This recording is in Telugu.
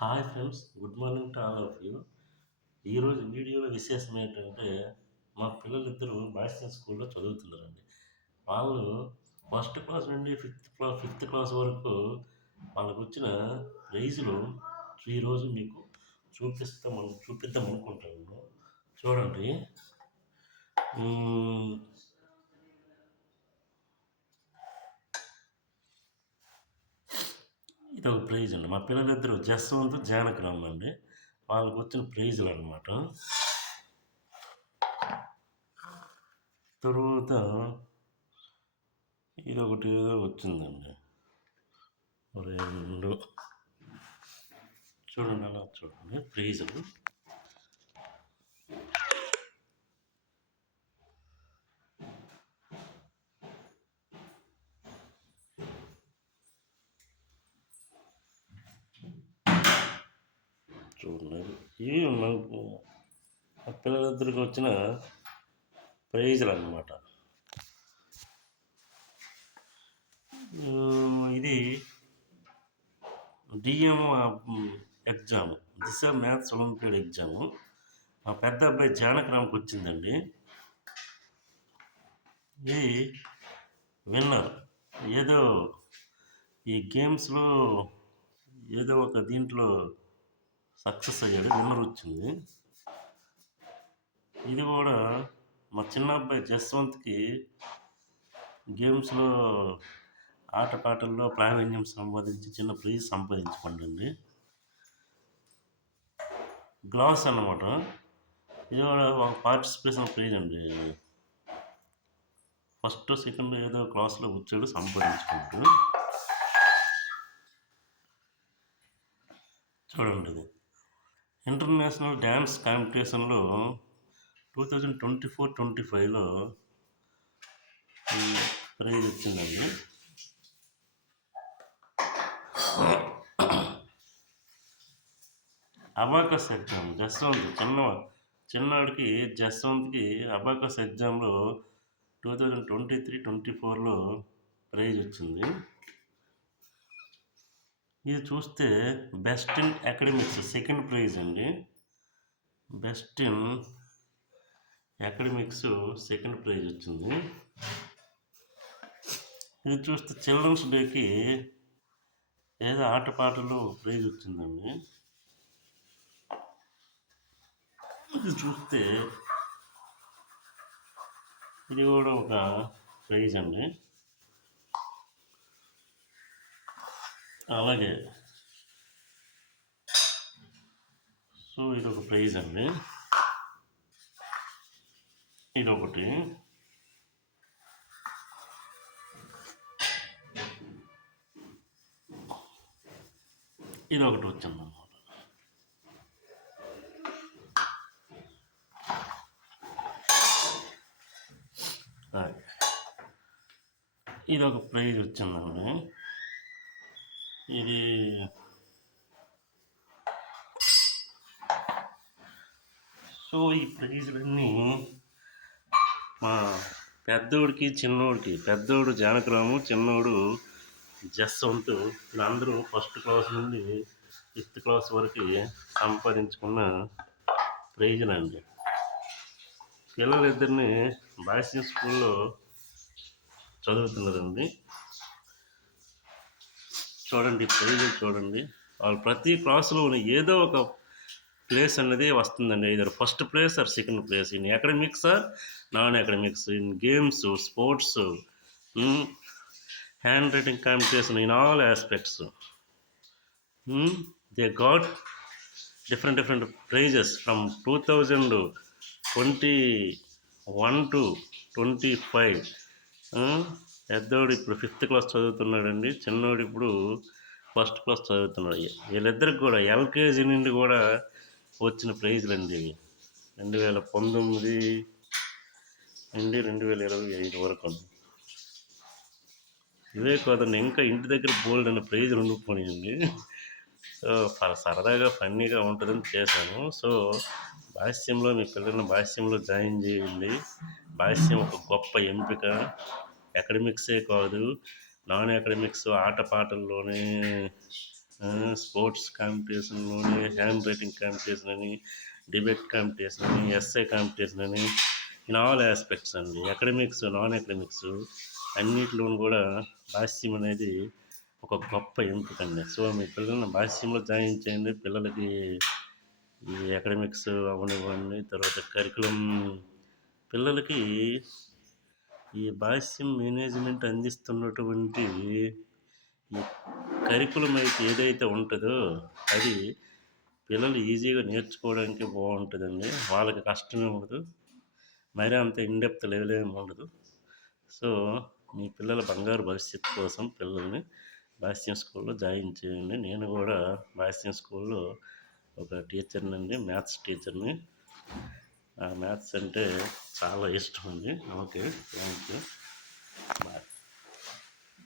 Hi friends, good morning to all of you. ఈరోజు వీడియోలో విశేషం ఏంటంటే, మా పిల్లలిద్దరూ భాష్యం స్కూల్‌లో చదువుతున్నారండి. వాళ్ళు ఫస్ట్ క్లాస్ నుండి ఫిఫ్త్ క్లాస్ వరకు వాళ్ళకొచ్చిన ప్రైజులు ఈరోజు మీకు చూపిద్దామనుకుంటున్నాను. చూడండి. హ్మ్. ఇదొక ప్రైజ్ అండి. మా పిల్లలిద్దరూ జస్వంత్, జానకిరామ్ అండి. వాళ్ళకొచ్చిన ప్రైజులనమాట. తరువాత ఇదొకటి ఏదో వచ్చిందండి. 2 చూడండి, అలా చూడండి ప్రైజులు. చూడండి, ఇవి నాకు మా పిల్లలిద్దరికి వచ్చిన ప్రైజులు అన్నమాట. ఇది డిఎంఓ ఎగ్జామ్, దిశ మ్యాథ్స్ ఒలింపియాడ్ ఎగ్జాము. మా పెద్ద అబ్బాయి జానకిరామ్కి వచ్చిందండి. ఇది విన్నర్. ఏదో ఈ గేమ్స్లో ఏదో ఒక దీంట్లో సక్సెస్ అయ్యాడు, విన్నర్ వచ్చింది. ఇది కూడా మా చిన్న అబ్బాయి జస్వంత్కి గేమ్స్లో ఆటపాటల్లో ప్రావీణ్యం సంపాదించి చిన్న ప్రైజ్ సంపాదించుకోండి. గ్లాస్ అన్నమాట. ఇది కూడా ఒక పార్టిసిపేషన్ ప్రైజ్ అండి. ఫస్ట్ సెకండ్ ఏదో క్లాస్లో వచ్చాడు, సంపాదించుకుంటాడు. చూడండి, ఇది ఇంటర్నేషనల్ డ్యాన్స్ కాంపిటీషన్లో 2024-25లో ప్రైజ్ వచ్చిందండి. అబాకస్ ఎగ్జామ్ జస్వంత్ చిన్నవాడికి జస్వంత్కి అబాకస్ ఎగ్జామ్లో 2023-24లో ప్రైజ్ వచ్చింది. ఇది చూస్తే best in academics second prize అండి. Best in academics second prize వచ్చింది. ఇది చూస్తే చిల్డ్రన్స్ డేకి ఏదో ఆటపాటలో ప్రైజ్ వచ్చిందండి. ఇది చూస్తే ఇది కూడా ఒక ప్రైజ్ అండి. అలాగే సో ఇదొక ప్రైజ్ అండి. ఇదొకటి. ఇదొకటి వచ్చిందన్నమాట. ఇదొక ప్రైజ్ వచ్చిందండి. ఇది సో ఈ ప్రైజులన్నీ మా పెద్దోడికి చిన్నోడికి, పెద్దోడు జానకిరాము, చిన్నోడు జస్వంత్, వీళ్ళందరూ ఫస్ట్ క్లాస్ నుండి ఫిఫ్త్ క్లాస్ వరకు సంపాదించుకున్న ప్రైజులండి. పిల్లలిద్దరిని భాష్యం స్కూల్లో చదువుతున్నారండి. చూడండి, ప్రైజులు చూడండి. వాళ్ళు ప్రతి క్లాసులో ఏదో ఒక ప్లేస్ అనేది వస్తుందండి. Either first place or second place in academics or non academics, in games, sports, hand writing competition, in all aspects. They got different prizes from 2021-25. పెద్దోడు ఇప్పుడు ఫిఫ్త్ క్లాస్ చదువుతున్నాడండి, చిన్నోడు ఇప్పుడు ఫస్ట్ క్లాస్ చదువుతున్నాడు. వీళ్ళిద్దరికి కూడా ఎల్కేజీ నుండి కూడా వచ్చిన ప్రైజులు అండి. 2019 నుండి 2025 వరకు. ఇవే కాదండి, ఇంకా ఇంటి దగ్గర బోల్డ్ అనే ప్రైజులు ఉండిపోయాయండి. సో సరదాగా ఫన్నీగా ఉంటుందని చేశాను. సో భాష్యంలో మీ పిల్లల్ని భాష్యంలో జాయిన్ చేయండి. భాష్యం ఒక గొప్ప ఎంపిక. అకాడమిక్సే కాదు, నాన్ అకాడమిక్స్ ఆటపాటల్లోనే స్పోర్ట్స్ కాంపిటీషన్‌లోని హ్యాండ్ రైటింగ్ కాంపిటీషన్ అని, డిబేట్ కాంపిటీషన్ అని, ఎస్సే కాంపిటీషన్ అని ఇన్ ఆల్ యాస్పెక్ట్స్ అండి. అకాడమిక్స్, నాన్ అకాడమిక్స్ అన్నిట్లోను కూడా భాష్యం అనేది ఒక గొప్ప ఎంపికండి. సో, మీ పిల్లల్ని భాష్యంలో జాయిన్ చేయండి. పిల్లలకి ఈ అకాడమిక్స్ అవ్వనివ్వండి, తర్వాత కరికులం పిల్లలకి ఈ భాష్యం మేనేజ్మెంట్ అందిస్తున్నటువంటి ఈ కరికులం అయితే ఏదైతే ఉంటుందో అది పిల్లలు ఈజీగా నేర్చుకోవడానికి బాగుంటుందండి. వాళ్ళకి కష్టమే ఉండదు, మరీ అంత ఇన్‌డెప్త్ లెవెల్ ఏమి ఉండదు. సో, మీ పిల్లల బంగారు భవిష్యత్తు కోసం పిల్లల్ని భాష్యం స్కూల్‌లో జాయిన్ చేయండి. నేను కూడా భాష్యం స్కూల్‌లో ఒక టీచర్‌నండి, మ్యాథ్స్ టీచర్‌ని. మ్యాథ్స్ అంటే చాలా ఇష్టం అండి. Okay, thank you, bye.